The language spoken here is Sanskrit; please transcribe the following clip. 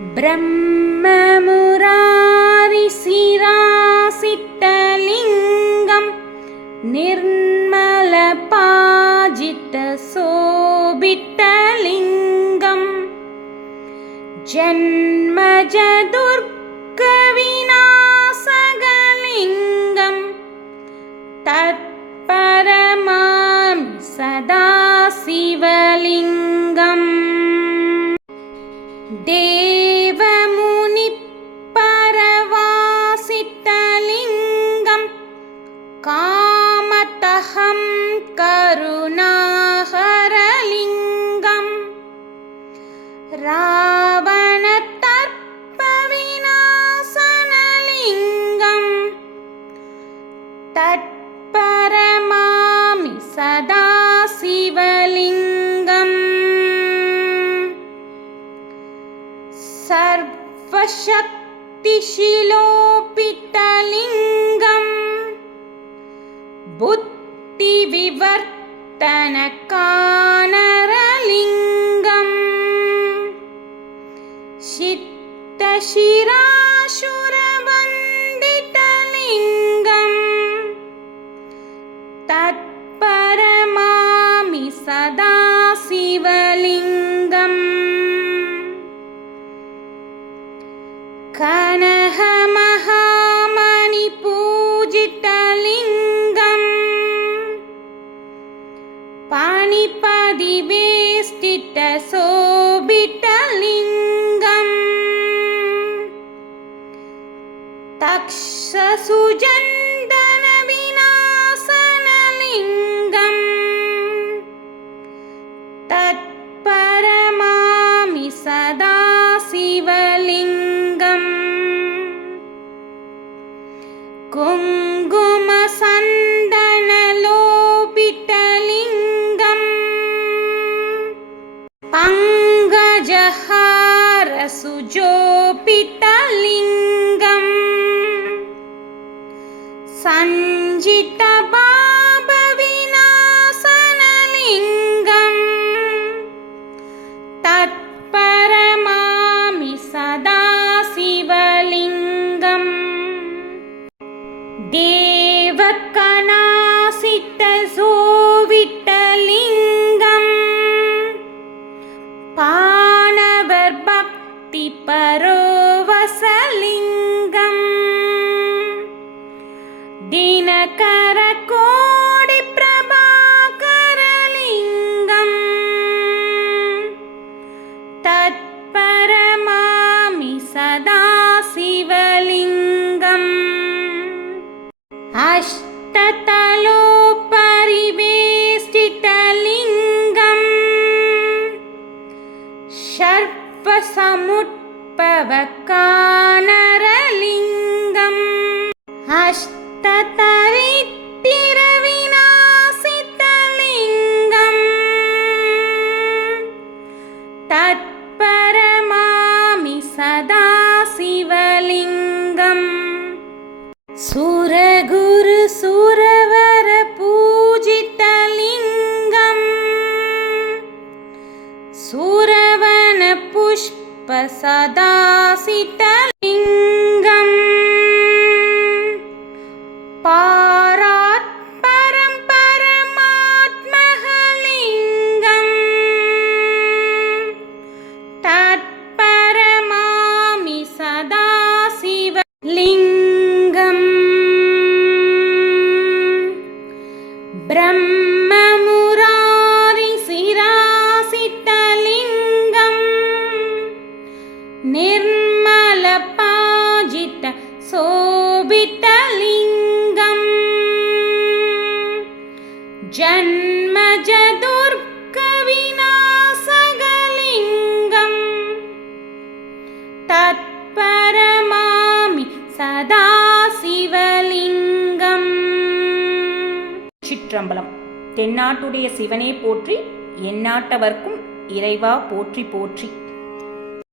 ब्रह्ममुरारिशिरासितलिङ्गं निर्मलपाजितशोभितलिङ्गं जन्मजदुर्गविनाशगलिङ्गं ராவணத்தர்பவிநாசனலிங்கம் தட்பரமாமி சதா சிவலிங்கம் சர்வசக்திஷிலோபித்தலிங்கம் புத்தி விவர்த்தனக்கா कनहमहामणिपूजितलिङ्गं पाणिपदिवेष्टितशोभितलिङ्गम्। तक्षसुजन्दनविनाशनलिङ्गं कुङ्कुमसन्दनलोपितलिङ्गम् पङ्गजहारसुजोपितलिङ्गम् सञ्जितपापविनाशनलिङ्गं तत्परमामि सदा शिवलिङ्गम् தேவக்கனாசித்த சோவிட்டலிங்கம் பாணவர் பக்தி பரோவசலிங்கம். தினகர सर्पसमुत्पवकानरलिङ्गम् अष्टतरित्तिरविनाशितलिङ्गम् तत्परमामि सदा शिवलिङ्गम् सुरगुरुसुरवरपूजितलिङ्गम् सुरवनपुष्पसदासितलिङ्गम् निर्मलपाजितशोभितलिङ्गम् जन्मजदुर्गविनाशगलिङ्गं तत्परमामि सदा शिवलिङ्गम् சிற்றம்பலம் தென்னாட்டுடைய சிவனே போற்றி எந்நாட்டவர்க்கும் இறைவா போற்றி போற்றி